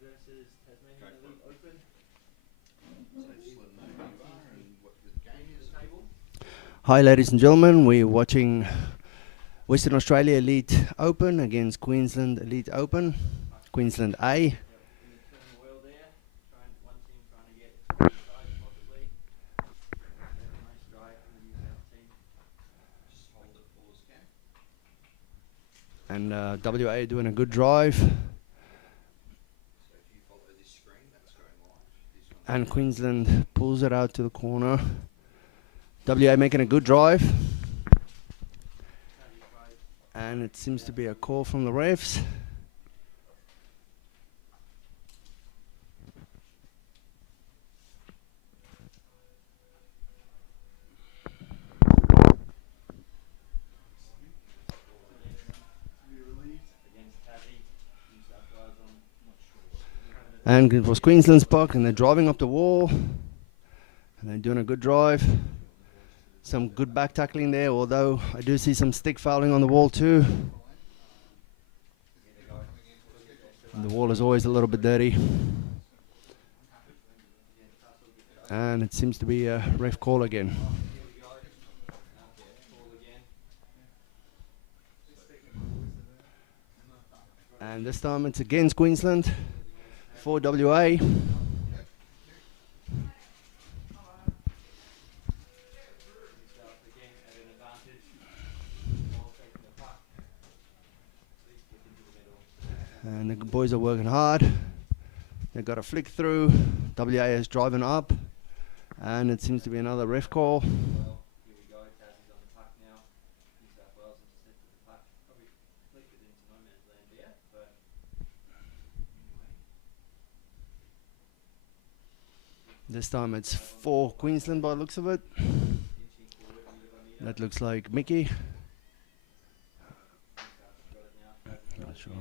versus Tasmanian Elite Open. Hi ladies and gentlemen, we're watching Western Australia Elite Open against Queensland Elite Open, Queensland A. Yep, in the turmoil there, one team trying to get inside possibly. Very nice drive from the New South team. Just hold it full scan. And WA doing a good drive. So if you follow this screen, that's going live. And Queensland pulls it out to the corner. WA making a good drive. And it seems to be a call from the refs. And it was Queensland's puck, and they're driving up the wall. And they're doing a good drive. Some good back tackling there, although I do see some stick fouling on the wall too. And the wall is always a little bit dirty. And it seems to be a ref call again. And this time it's against Queensland for WA. And the boys are working hard. They've got a flick through. WA is driving up. And it seems to be another ref call. Here we go, Tassie's on the puck now. New South Wales intercepted the puck. Probably flicked it into no man's land there, but This time it's for Queensland by the looks of it. That looks like Mickey. Not sure.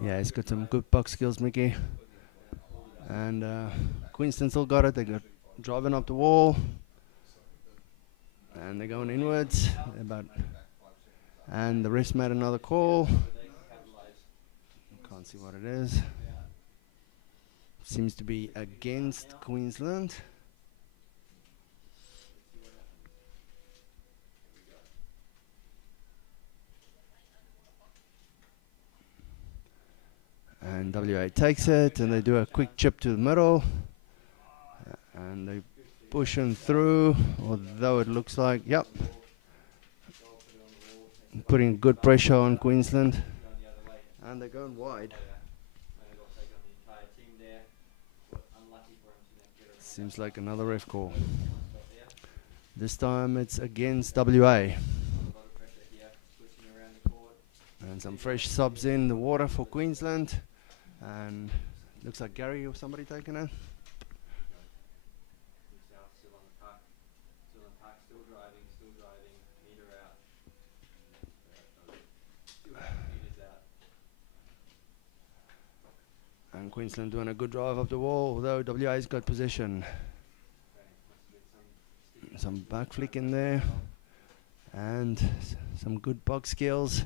Yeah, he's got some good puck skills, Mickey. And Queensland still got it. They got driving up the wall. And they're going inwards. And the refs made another call. Can't see what it is. Seems to be against Queensland. And WA takes it, and they do a quick chip to the middle. And they push him through, although it looks like, yep. Putting good pressure on Queensland. And they're going wide. Seems like another ref call. This time it's against WA. And some fresh subs in the water for Queensland. And looks like Gary or somebody taking it. And Queensland doing a good drive up the wall, although WA's got possession. Some back flick in there. And some good puck skills.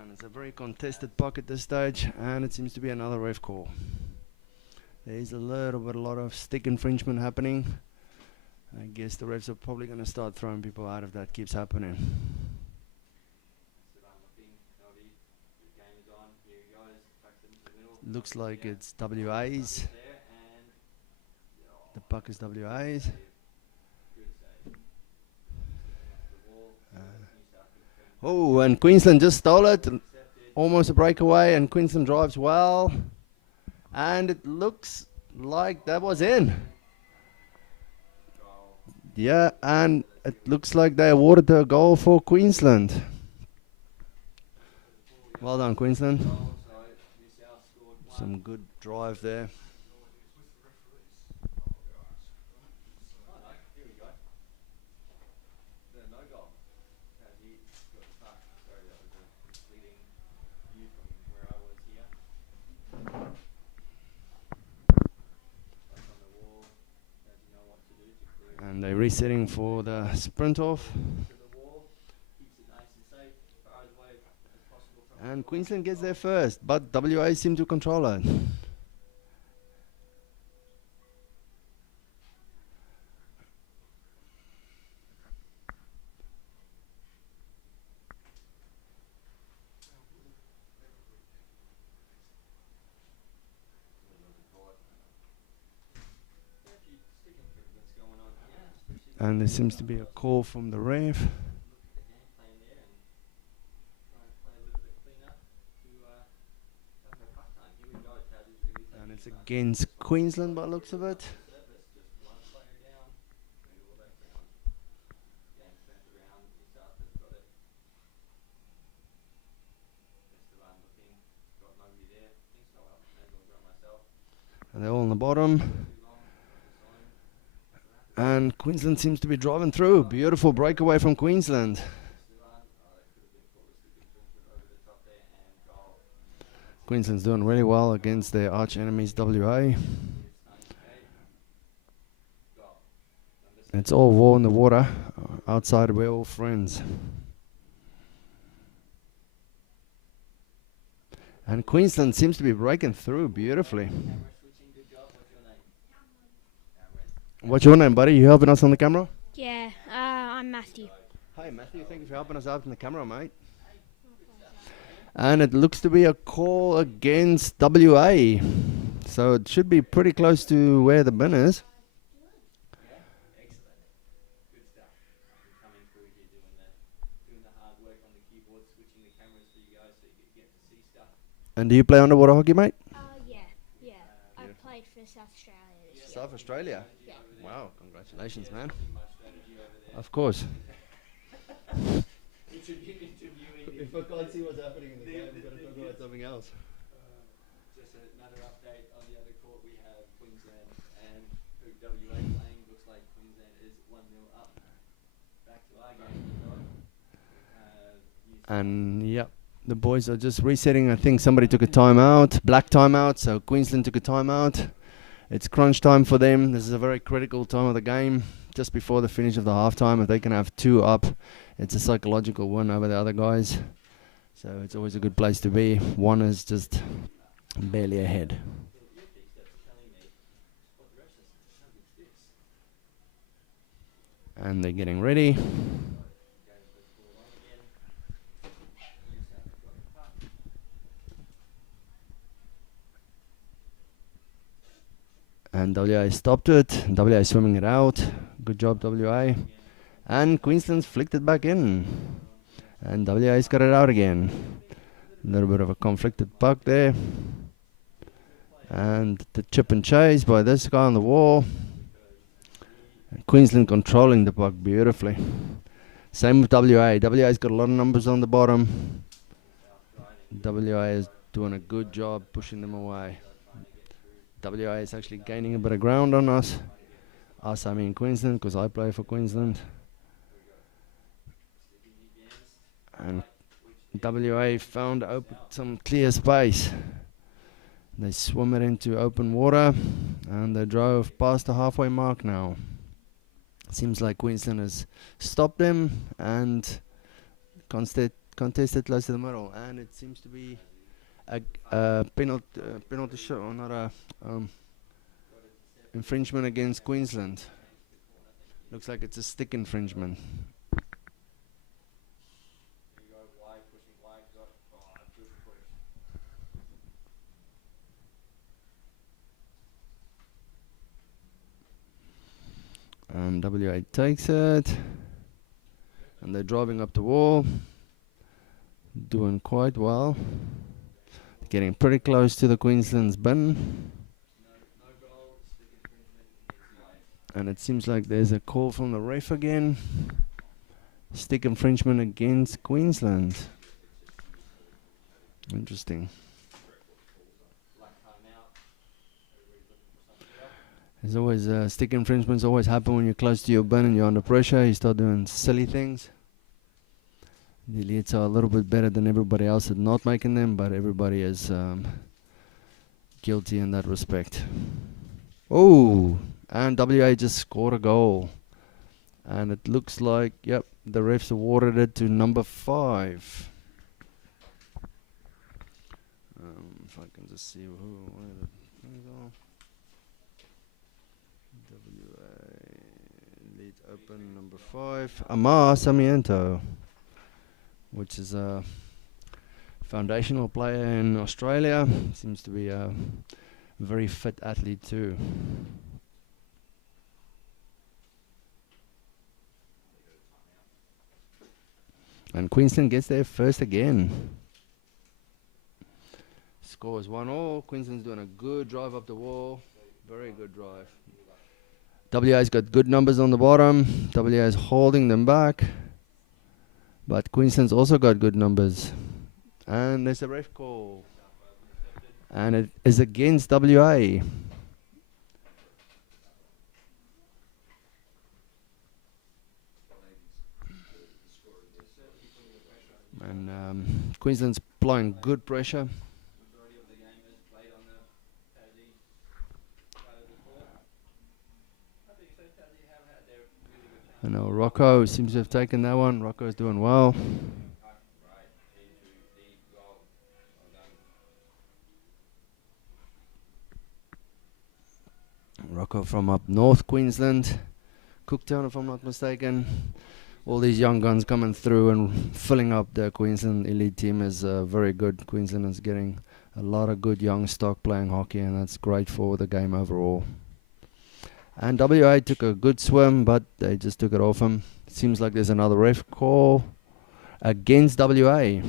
And it's a very contested puck at this stage, and it seems to be another ref call. There's a lot of stick infringement happening. I guess the refs are probably going to start throwing people out if that keeps happening. Looks like it's WA's. The puck is WA's. Oh, and Queensland just stole it. Almost a breakaway, and Queensland drives well. And it looks like that was in. Yeah, and it looks like they awarded the goal for Queensland. Well done, Queensland. Some good drive there. And they're resetting for the sprint off. And Queensland gets there first, but WA seem to control it. Yeah, a few stick improvements going on here, especially And there seems to be a call from the ref. look at the game plan there and try and play a little bit cleaner to have no puck time. Here we go, Tad is really And taking it's his time. against Queensland by the looks of it. Service, just one player down, middle of that ground. Game turned around, New South has got it. Esteban looking, got nobody there. Thinks, oh well, may as well go myself. And they're all on the bottom. Too long, got this on. And Queensland seems to be driving through. Beautiful breakaway from Queensland. Esteban, oh, that could have been called a stick infringement over the top there and goal. Queensland's doing really well against their arch enemies WA. It's 98. Goal. Number 7. It's all war in the water. Outside we're all friends. And Queensland seems to be breaking through beautifully. Camera switching, good job. What's your name? Cameron. What's your name, buddy? You helping us on the camera? Yeah, I'm Matthew. Hi Matthew, thank you for helping us out on the camera, mate. And it looks to be a call against WA. So it should be pretty close to where the bin is. Excellent. Good stuff. I'm coming through here doing the hard work on the keyboard, switching the cameras for you guys so you get to see stuff. And do you play underwater hockey, mate? Yeah. I played for South Australia this year. South Australia? Yeah. Wow, congratulations, man. See my strategy over there. Of course. Interviewing. If I can't see what's happening in the The- game, we've got to talk about something else. Just another update on the other court. We have Queensland and WA playing. Looks like Queensland is 1-0 up. Back to our game. New South And yep, the boys are just resetting. I think somebody took a timeout, black timeout, so Queensland took a timeout. It's crunch time for them. This is a very critical time of the game, just before the finish of the halftime. If they can have 2 up, it's a psychological win over the other guys. So it's always a good place to be. One is just barely ahead. the earpiece that's telling me what the rest is 100 sticks. And they're getting ready. Game's let's pull on again. New South has got the puck. And WA stopped it. WA swimming it out. Good job, WA. And Queensland's flicked it back in. And WA's got it out again. A little bit of a conflicted puck there. And the chip and chase by this guy on the wall. And Queensland controlling the puck beautifully. Same with WA. WA's got a lot of numbers on the bottom. WA is doing a good job pushing them away. WA is actually gaining a bit of ground on us. Us, I mean Queensland, because I play for Queensland. And WA found some clear space. They swim it into open water, and they drove past the halfway mark now. Seems like Queensland has stopped them and contested close to the middle, and it seems to be a penalty shot, or not a infringement against Queensland. Looks like it's a stick infringement. There you go, wide, pushing wide, got, oh, good push. And WA takes it, and they're driving up the wall, doing quite well, getting pretty close to the Queensland's bin. No goal, stick infringement against wide. And it seems like there's a call from the ref again. Stick infringement against Queensland. Interesting. Black timeout. Everybody's looking for something else. There's always stick infringements always happen when you're close to your bin and you're under pressure. You start doing silly things. The elites are a little bit better than everybody else at not making them, but everybody is guilty in that respect. Oh, and WA just scored a goal. And it looks like, yep, the refs awarded it to number 5. if I can just see who one of the things are. WA Elite Open number 5, Amar Samiento, which is a foundational player in Australia. Seems to be a very fit athlete too. And Queensland gets there first again. Score is 1-1. Queensland's doing a good drive up the wall. Very good drive. WA's got good numbers on the bottom. WA's holding them back. But Queensland's also got good numbers. And there's a ref call. And it is against WA. And Queensland's applying good pressure. Majority of the game is played on the Tassie side of the court. I think so. Tassie have had their really good chances. I know Rocco seems to have taken that one. Rocco's doing well. Right, into the goal. Well done. Rocco from up north Queensland, Cooktown if I'm not mistaken. All these young guns coming through and filling up the Queensland elite team is very good. Queensland is getting a lot of good young stock playing hockey, and that's great for the game overall. And WA took a good swim, but they just took it off him. Seems like there's another ref call against WA.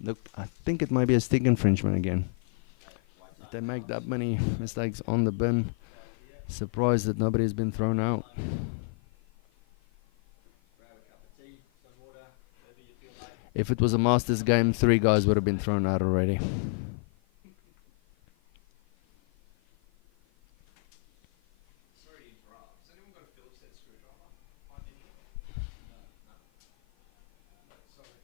Look, I think it might be a stick infringement again. If they make that many mistakes on the bin, surprised that nobody's been thrown out. If it was a Masters game, 3 guys would have been thrown out already. Sorry to interrupt. Has anyone got a Phillips head screwdriver? No, sorry.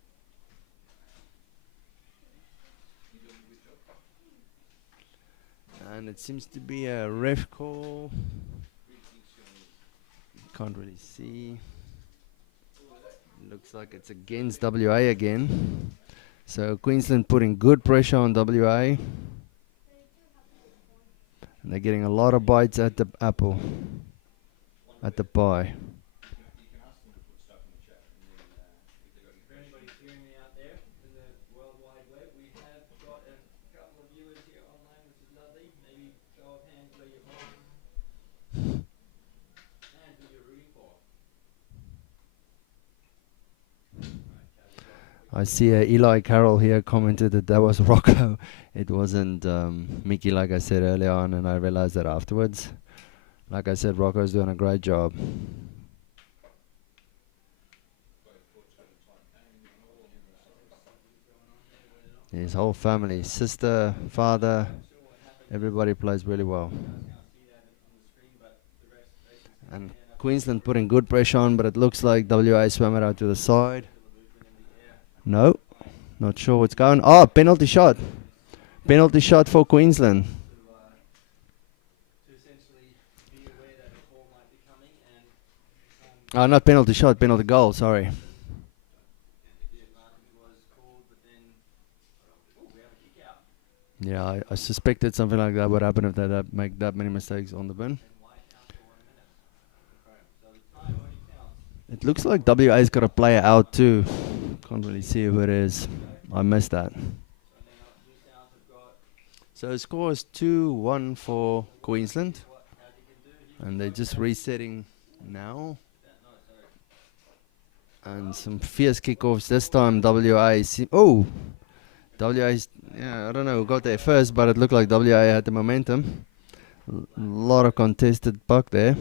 You doing a good job? And it seems to be a ref call. Can't really see. Looks like it's against WA again. So Queensland putting good pressure on WA. And they're getting a lot of bites at the apple. At the pie. You can ask them to put stuff in the chat, and then if they've got any If anybody's hearing me out there in the World Wide Web, we have got a couple of viewers here online, which is lovely. Maybe show of hands where you're from and who you're rooting for. I see Eli Carroll here commented that was Rocco. It wasn't Mickey, like I said earlier on, and I realized that afterwards. Like I said, Rocco's doing a great job. His whole family, sister, father, everybody plays really well. And Queensland putting good pressure on, but it looks like WA swam it out to the side. No, not sure what's going on. Oh, penalty shot. Penalty shot for Queensland. To essentially be aware that a call might be coming and Not penalty shot, penalty goal, sorry. the advantage was called, but then we have a kick out. Yeah, I suspected something like that would happen if they make that many mistakes on the bin. And white out for 1 minute. So the time only counts. It looks like WA's got a player out too. Can't really see who it is. I missed that. So now New South have got So the score is 2-1 for Queensland. what how they can do. And they're just resetting now. No, sorry. And some fierce kickoffs. This time WA. WA's, yeah, I don't know who got there first, but it looked like WA had the momentum. Lot of contested puck there.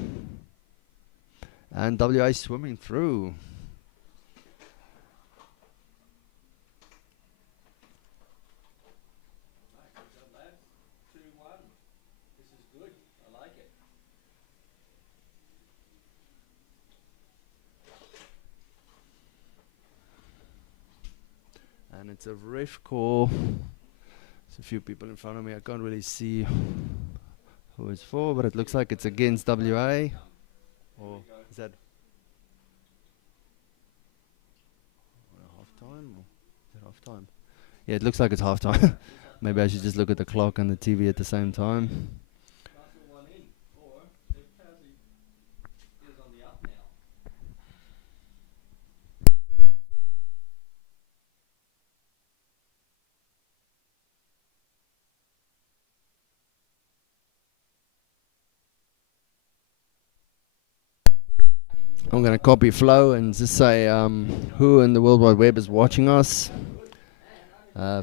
And WA swimming through. Right, good job, lads. 2-1. This is good. I like it. And it's a ref call. There's a few people in front of me. I can't really see who it's for, but it looks like it's against WA. Or is that half time? Or is it half time? Yeah, it looks like it's half time. maybe I should just look at the clock and the TV at the same time. Muscle one in, or the Tassie is on the up now. I'm going to copy flow and just say who in the World Wide Web is watching us.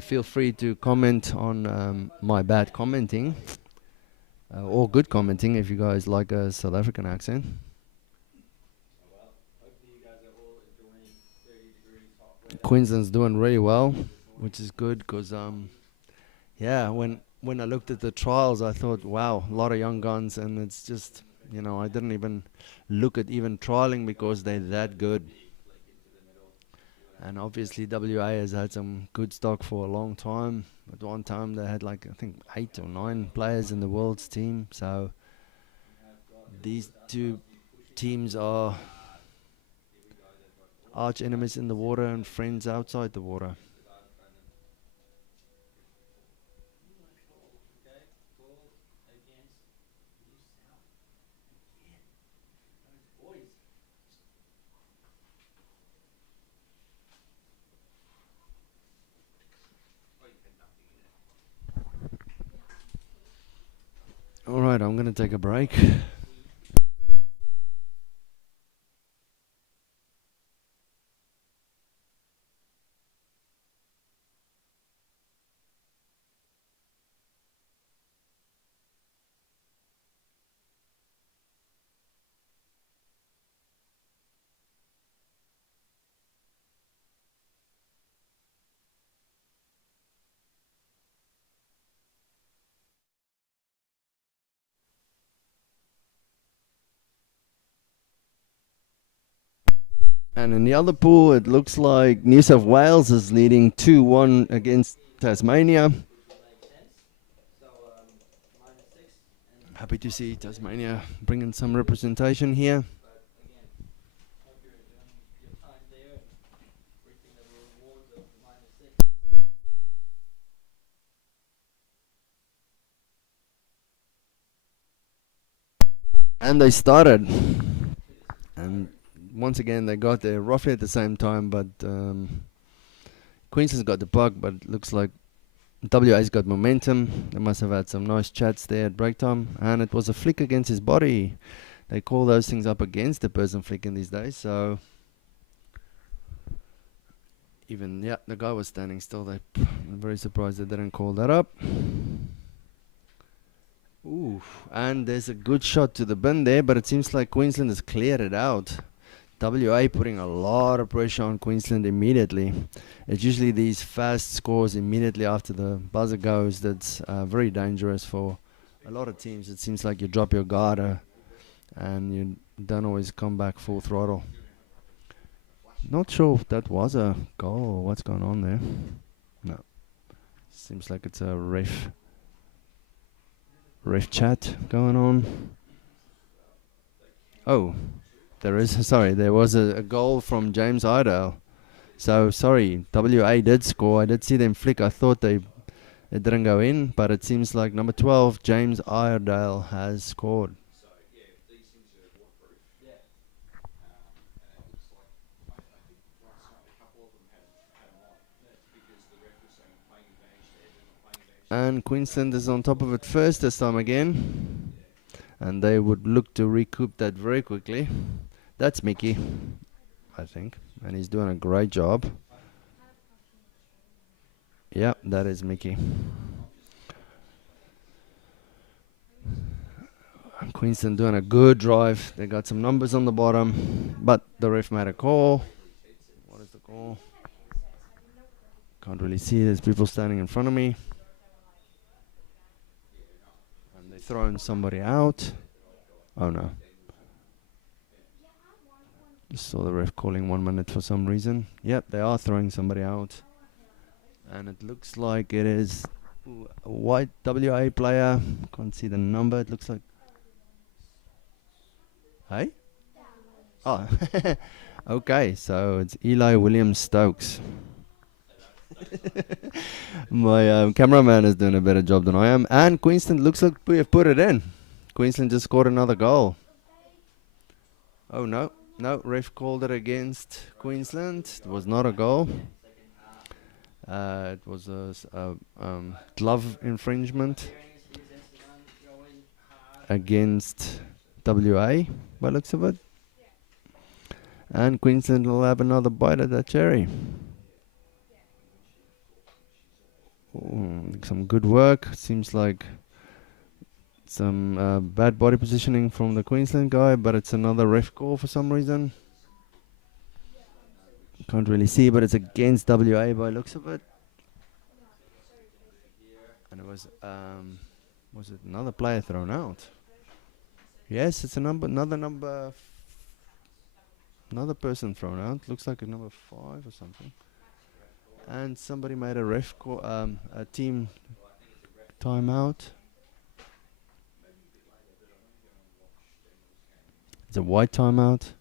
Feel free to comment on my bad commenting or good commenting if you guys like a South African accent. Well, hopefully you guys are all enjoying 30 degrees hot weather. Queensland's doing really well, which is good because yeah, when I looked at the trials, I thought, wow, a lot of young guns, and it's just, I didn't even look at even trialing because they're that good. And obviously WA has had some good stock for a long time. At one time they had I think 8 or 9 players in the world's team. So these two teams are arch enemies in the water and friends outside the water. Alright, I'm going to take a break. And in the other pool, it looks like New South Wales is leading 2-1 against Tasmania. Happy to see Tasmania bringing some representation here. And they started. And once again, they got there roughly at the same time, but Queensland's got the puck, but it looks like WA's got momentum. They must have had some nice chats there at break time, and it was a flick against his body. They call those things up against the person flicking these days, so even, yeah, the guy was standing still. I'm very surprised they didn't call that up. Ooh, and there's a good shot to the bin there, but it seems like Queensland has cleared it out. WA putting a lot of pressure on Queensland immediately. It's usually these fast scores immediately after the buzzer goes that's very dangerous for a lot of teams. It seems like you drop your guard and you don't always come back full throttle. Not sure if that was a goal or what's going on there. No. Seems like it's a ref chat going on. Oh. There was a goal from James Iredale. So, sorry, WA did score. I did see them flick. I thought it didn't go in, but it seems like number 12, James Iredale, has scored. So, yeah, these things are waterproof. Yeah. And it looks like, I think last night a couple of them had them on. That's because the ref was saying playing advantage there, they're not playing advantage. And Queensland is on top of it first this time again. And they would look to recoup that very quickly. That's Mickey, I think, and he's doing a great job. Yeah, that is Mickey. Queensland doing a good drive. They got some numbers on the bottom, but the ref made a call. What is the call? Can't really see. There's people standing in front of me. And they're throwing somebody out. Oh no. Just saw the ref calling 1 minute for some reason. Yep, they are throwing somebody out. And it looks like it is a white WA player. Can't see the number. It looks like... Hey? Oh. Okay, so it's Eli Williams Stokes. My cameraman is doing a better job than I am. And Queensland looks like we have put it in. Queensland just scored another goal. Oh no, no, ref called it against Queensland. It was not a goal. It was a glove infringement against WA by looks of it. And Queensland will have another bite at that cherry. Some good work. Seems like some bad body positioning from the Queensland guy, but it's another ref call for some reason. Can't really see, but it's against WA by looks of it. And it was it another player thrown out? Yes, it's another person thrown out. Looks like a number 5 or something. And somebody made a ref call, a team timeout. It's a white timeout.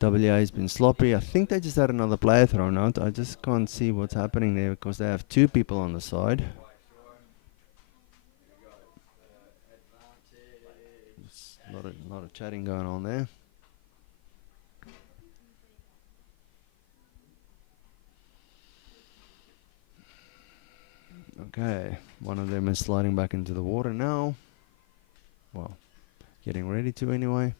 WA's been sloppy. I think they just had another player thrown out. I just can't see what's happening there because they have 2 people on the side. There's a lot of chatting going on there. Okay, one of them is sliding back into the water now. Well, getting ready to anyway.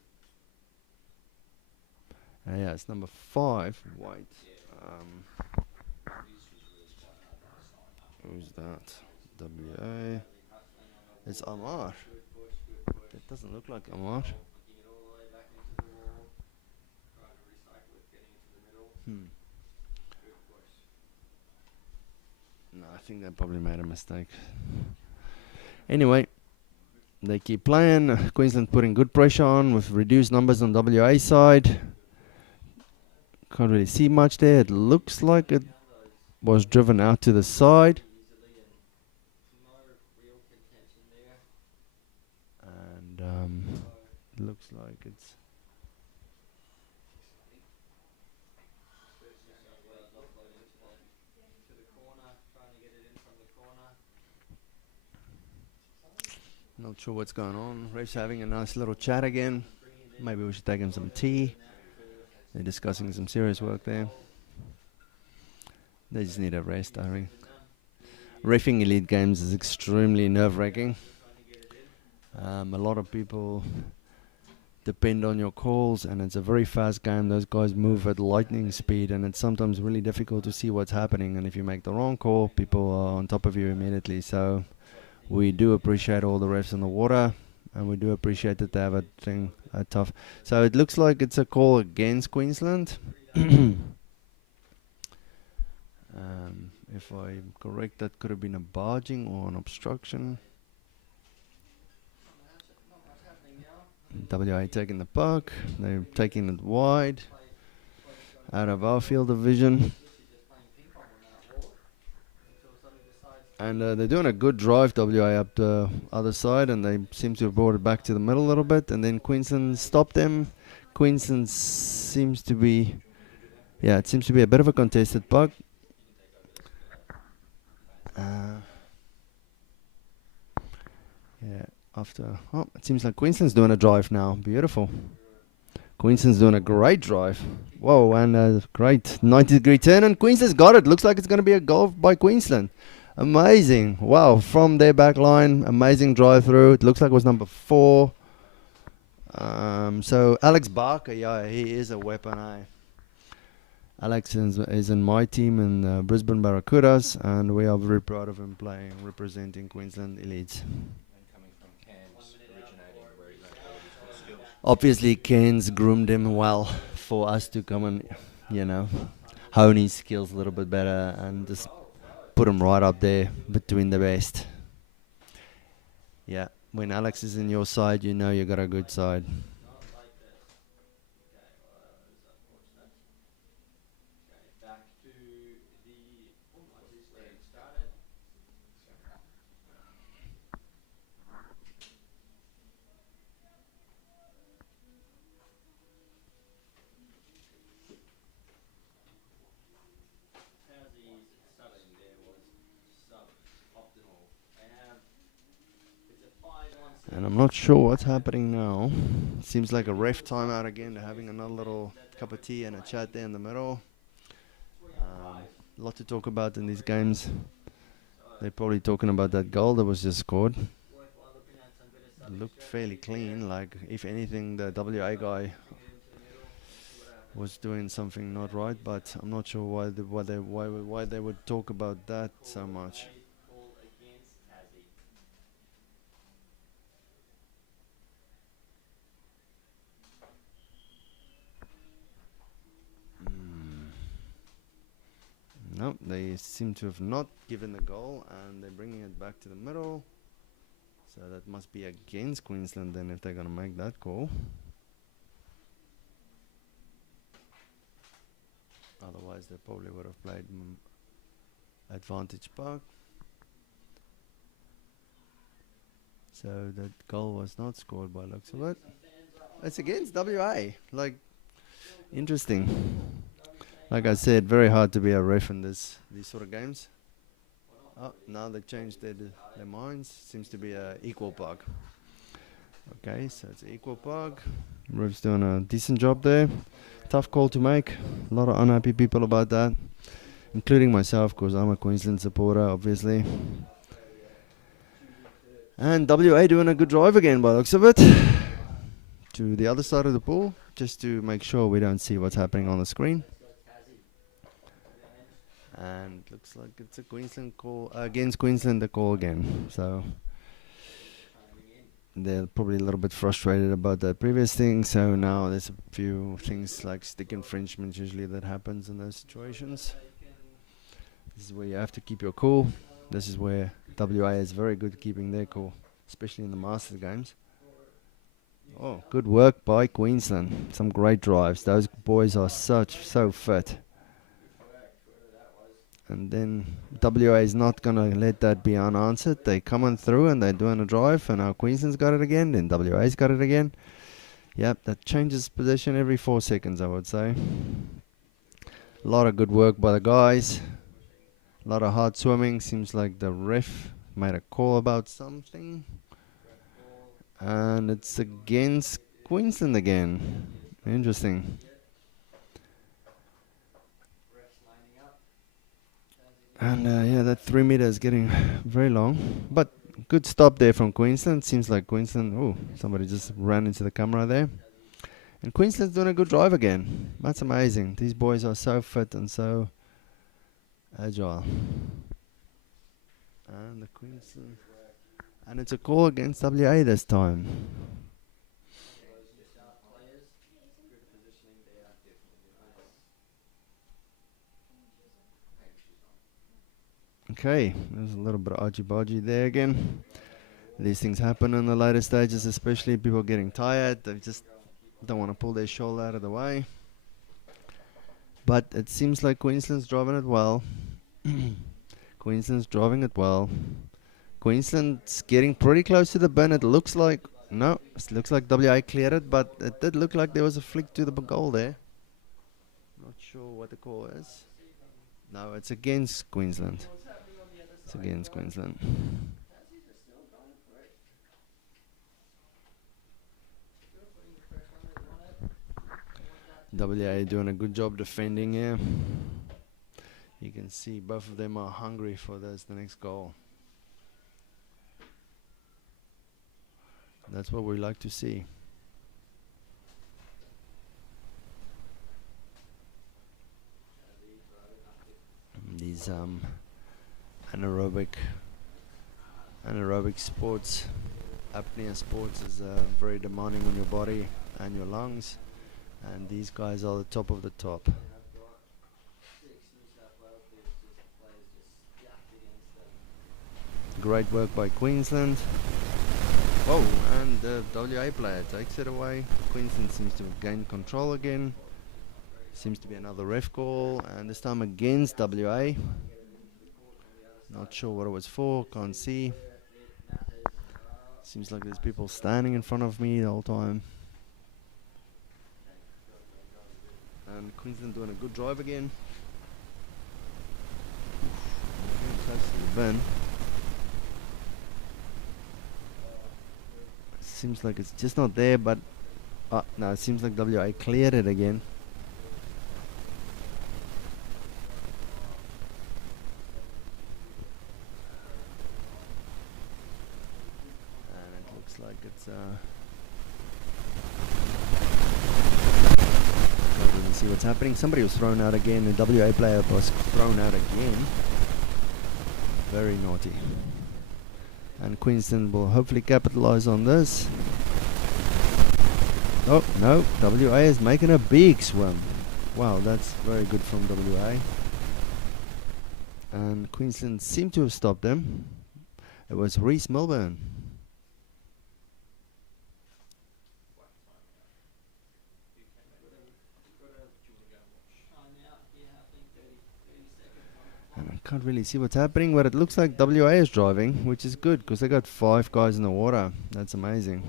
Yeah, it's number 5, white. Who's that? WA. It's Amar. It doesn't look like Amar. No, I think they probably made a mistake. Anyway, they keep playing. Queensland putting good pressure on with reduced numbers on WA side. Can't really see much there. It looks like it was driven out to the side. And it looks like it's... Not sure what's going on. Ref's having a nice little chat again. Maybe we should take him some tea. They're discussing some serious work there. They just need a rest, I think. Reffing elite games is extremely nerve-wracking. A lot of people depend on your calls, and it's a very fast game. Those guys move at lightning speed, and it's sometimes really difficult to see what's happening. And if you make the wrong call, people are on top of you immediately. So we do appreciate all the refs in the water, and we do appreciate that they have a tough. So it looks like it's a call against Queensland. If I'm correct, that could have been a barging or an obstruction. WA taking the puck. They're taking it wide, out of our field of vision. And they're doing a good drive, WA, up the other side, and they seem to have brought it back to the middle a little bit, and then Queensland stopped them. Queensland seems to be, it seems to be a bit of a contested puck. It seems like Queensland's doing a drive now. Beautiful. Queensland's doing a great drive. Whoa, and a great 90-degree turn, and Queensland's got it. Looks like it's going to be a goal by Queensland. Amazing. Wow, from their back line, amazing drive through. It looks like it was number 4. So Alex Barker, he is a weapon, Alex is in my team in Brisbane Barracudas, and we are very proud of him representing Queensland Elites. Obviously, Cairns groomed him well for us to come and, hone his skills a little bit better and just put him right up there between the best. Yeah, when Alex is in your side, you know you got a good side. And I'm not sure what's happening now. Seems like a ref timeout again. They're having another little cup of tea and a chat there in the middle. A lot to talk about in these games. They're probably talking about that goal that was just scored. It looked fairly clean. Like, if anything, the WA guy was doing something not right, but I'm not sure why they would talk about that so much. No, they seem to have not given the goal, and they're bringing it back to the middle. So that must be against Queensland then, if they're going to make that call. Otherwise, they probably would have played advantage park. So that goal was not scored by looks of it. It's against WA. Like, interesting. Like I said, very hard to be a ref in these sort of games. Oh, now they changed their minds. Seems to be a equal park. Okay, so it's equal park. Ref's doing a decent job there. Tough call to make. A lot of unhappy people about that, including myself, because I'm a Queensland supporter, obviously. And WA doing a good drive again by the looks of it. To the other side of the pool, just to make sure we don't see what's happening on the screen. And looks like it's a Queensland call against Queensland, the call again. So they're probably a little bit frustrated about that previous thing. So now there's a few things like stick infringement usually that happens in those situations. This is where you have to keep your cool. This is where WA is very good at keeping their cool, especially in the Masters games. Oh, good work by Queensland. Some great drives. Those boys are so fit. And then WA is not going to let that be unanswered. They coming through and they're doing a drive, and now Queensland's got it again, then WA's got it again. Yep, that changes position every 4 seconds, I would say. A lot of good work by the guys. A lot of hard swimming. Seems like the ref made a call about something. And it's against Queensland again. Interesting. And yeah, that 3 meter is getting very long. But good stop there from Queensland. Seems like Queensland... Oh, somebody just ran into the camera there. And Queensland's doing a good drive again. That's amazing. These boys are so fit and so agile. And the Queensland... And it's a call against WA this time. Okay, there's a little bit of argy-bargy there again. These things happen in the later stages, especially people getting tired. They just don't want to pull their shoulder out of the way. But it seems like Queensland's driving it well. Queensland's driving it well. Queensland's getting pretty close to the bin. It looks like... No, it looks like WA cleared it, but it did look like there was a flick to the goal there. Not sure what the call is. No, it's against Queensland. It's against Queensland. WA doing a good job defending here. You can see both of them are hungry for the next goal. That's what we like to see. These anaerobic sports, apnea sports is very demanding on your body and your lungs, and these guys are the top of the top. Great work by Queensland. Oh, and the WA player takes it away. Queensland seems to have gained control again. Seems to be another ref call, and this time against WA. Not sure what it was for, can't see. Seems like there's people standing in front of me the whole time. And Queensland doing a good drive again. Getting close to the bin. seems like it's just not there, but no, it seems like WA cleared it again. And it looks like it's can't really see what's happening. Somebody was thrown out again. The WA player was thrown out again. Very naughty. And Queensland will hopefully capitalize on this. Oh, no. WA is making a big swim. Wow, that's very good from WA. And Queensland seemed to have stopped them. It was Reece Milburn. And I can't really see what's happening, but it looks like WA is driving, which is good because they got 5 guys in the water. That's amazing.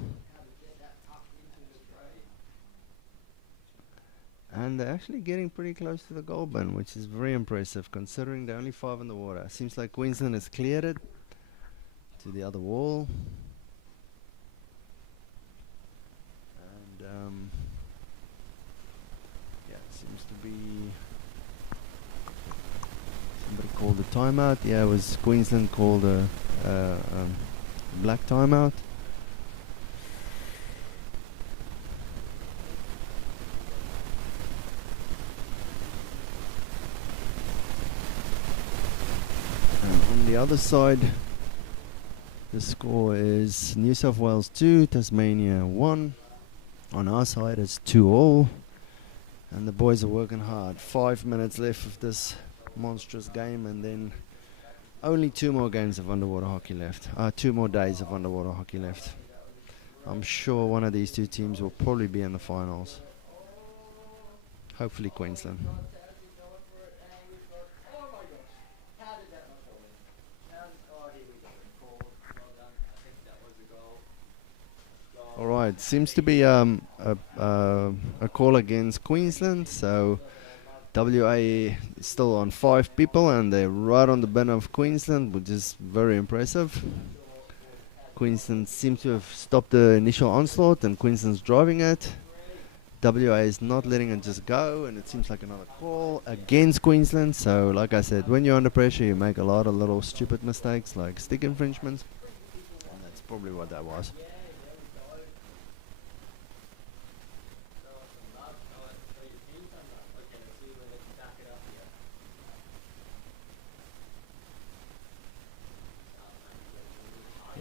And they're actually getting pretty close to the goal bin, which is very impressive considering they're only 5 in the water. Seems like Queensland has cleared it to the other wall. And yeah, it seems to be somebody called a timeout. Yeah, it was Queensland called a black timeout. On the other side, the score is New South Wales 2, Tasmania 1. On our side, it's 2-all. And the boys are working hard. 5 minutes left of this monstrous game, and then only 2 more games of underwater hockey left. 2 more days of underwater hockey left. I'm sure one of these 2 teams will probably be in the finals. Hopefully Queensland. Alright, seems to be a call against Queensland, so WA is still on 5 people and they're right on the bin of Queensland, which is very impressive. Queensland seems to have stopped the initial onslaught and Queensland's driving it. WA is not letting it just go, and it seems like another call against Queensland. So like I said, when you're under pressure you make a lot of little stupid mistakes like stick infringements, and that's probably what that was.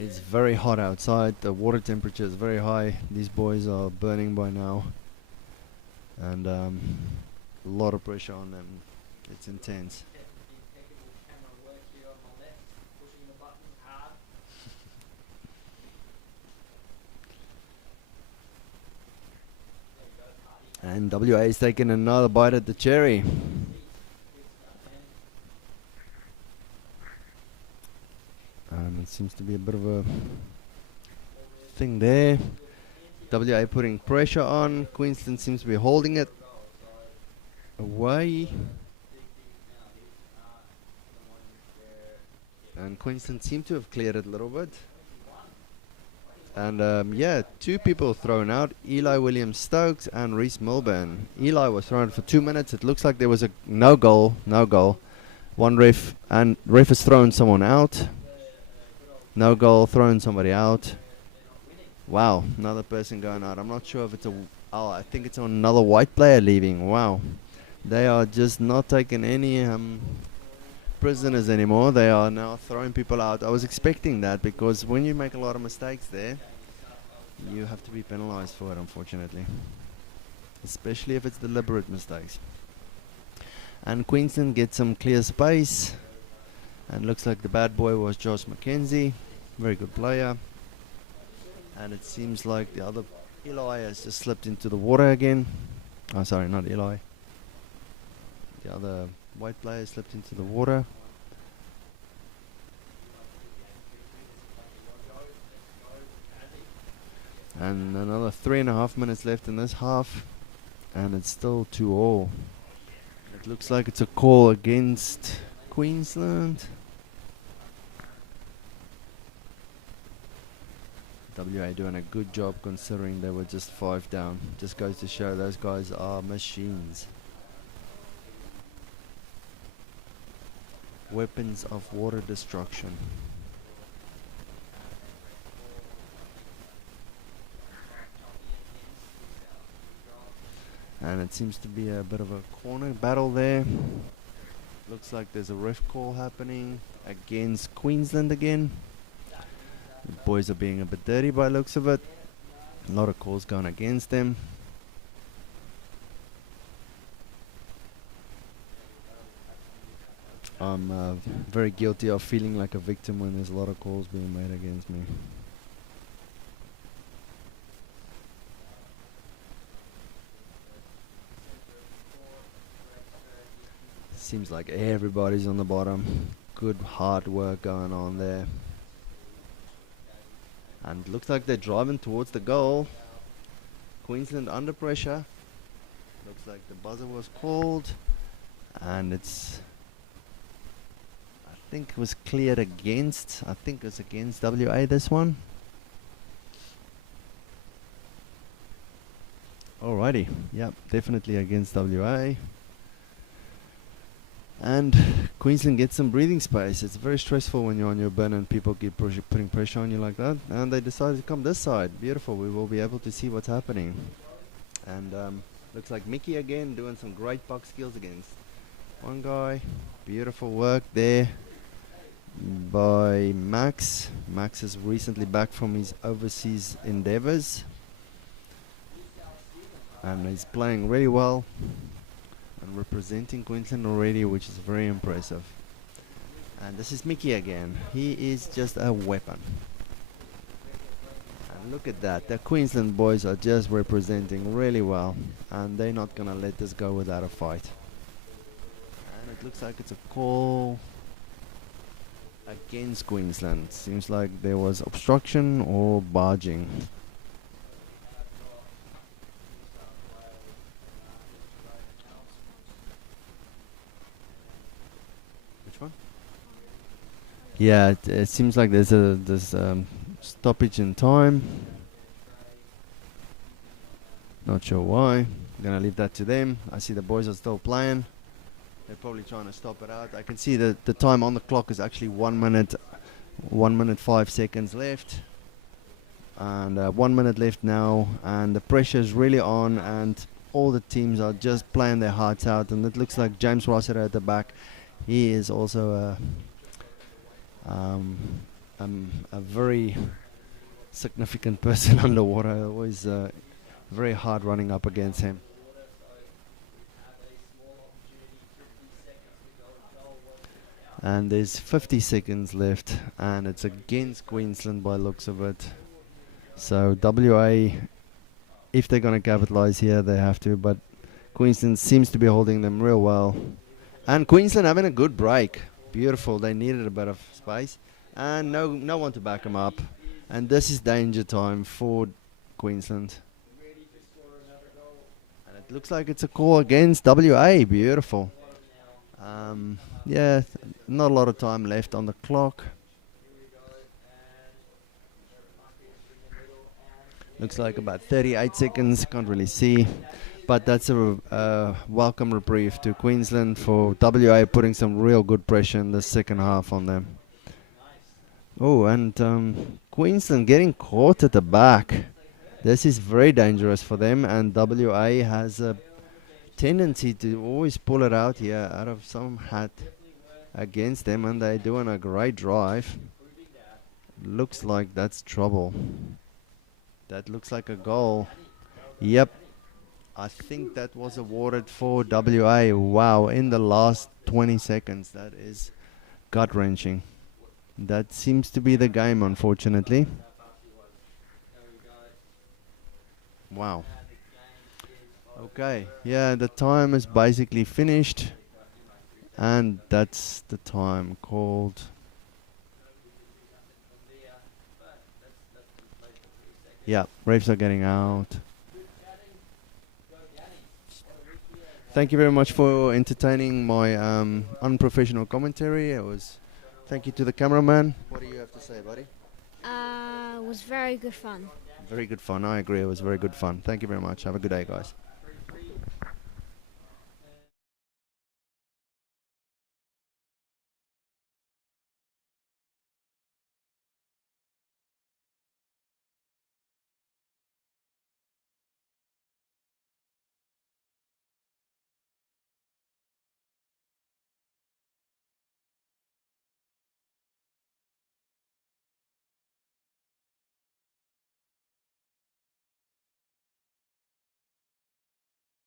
It's very hot outside, the water temperature is very high, these boys are burning by now, and a lot of pressure on them, it's intense. And WA is taking another bite at the cherry. It seems to be a bit of a thing there. WA putting pressure on. Queensland seems to be holding it away. And Queensland seem to have cleared it a little bit. And yeah, 2 people thrown out. Eli Williams-Stokes and Reece Milburn. Eli was thrown out for 2 minutes. It looks like there was a no goal. One ref, and ref has thrown someone out. No goal, throwing somebody out. Wow, another person going out. I'm not sure if it's I think it's another white player leaving. Wow. They are just not taking any prisoners anymore. They are now throwing people out. I was expecting that because when you make a lot of mistakes there, you have to be penalized for it, unfortunately. Especially if it's deliberate mistakes. And Queensland gets some clear space. And looks like the bad boy was Josh McKenzie. Very good player. And it seems like the other Eli has just slipped into the water again. Oh, sorry, not Eli. The other white player slipped into the water. And another 3.5 minutes left in this half. And it's still 2-all. It looks like it's a call against Queensland. WA doing a good job considering they were just 5 down. Just goes to show those guys are machines. Weapons of water destruction. And it seems to be a bit of a corner battle there. Looks like there's a ref call happening against Queensland again. The boys are being a bit dirty by looks of it. A lot of calls going against them. I'm very guilty of feeling like a victim when there's a lot of calls being made against me. Seems like everybody's on the bottom. Good hard work going on there. And looks like they're driving towards the goal. Queensland under pressure. Looks like the buzzer was called. And it's... I think it was cleared against... I think it was against WA this one. Alrighty. Yep, definitely against WA. And Queensland gets some breathing space. It's very stressful when you're on your bin and people keep putting pressure on you like that. And they decided to come this side. Beautiful. We will be able to see what's happening. And looks like Mickey again doing some great puck skills against one guy. Beautiful work there by Max. Max is recently back from his overseas endeavors. And he's playing really well. And representing Queensland already, which is very impressive. And this is Mickey again. He is just a weapon. And look at that. The Queensland boys are just representing really well. And they're not going to let this go without a fight. And it looks like it's a call against Queensland. Seems like there was obstruction or barging. Yeah, it seems like there's a stoppage in time. Not sure why. I'm gonna leave that to them. I see the boys are still playing. They're probably trying to stop it out. I can see that the time on the clock is actually 1 minute 5 seconds left, and 1 minute left now. And the pressure is really on, and all the teams are just playing their hearts out. And it looks like James Rossiter at the back. He is also a very significant person underwater. Always very hard running up against him. And there's 50 seconds left, and it's against Queensland by looks of it. So WA, if they're going to capitalize here, they have to, but Queensland seems to be holding them real well. And Queensland having a good break. Beautiful. They needed a bit of space, and no one to back them up. And this is danger time for Queensland. And it looks like it's a call against WA. Beautiful. Yeah, not a lot of time left on the clock. Looks like about 38 seconds. Can't really see. But that's a welcome reprieve to Queensland for WA putting some real good pressure in the second half on them. Oh, and Queensland getting caught at the back. This is very dangerous for them, and WA has a tendency to always pull it out here out of some hat against them, and they're doing a great drive. Looks like that's trouble. That looks like a goal. Yep. I think that was awarded for WA. Wow, in the last 20 seconds. That is gut-wrenching. That seems to be the game, unfortunately. Wow. Okay, yeah, the time is basically finished. And that's the time called. Yeah, refs are getting out. Thank you very much for entertaining my unprofessional commentary. Thank you to the cameraman. What do you have to say, buddy? was very good fun. Very good fun. I agree. It was very good fun. Thank you very much. Have a good day, guys.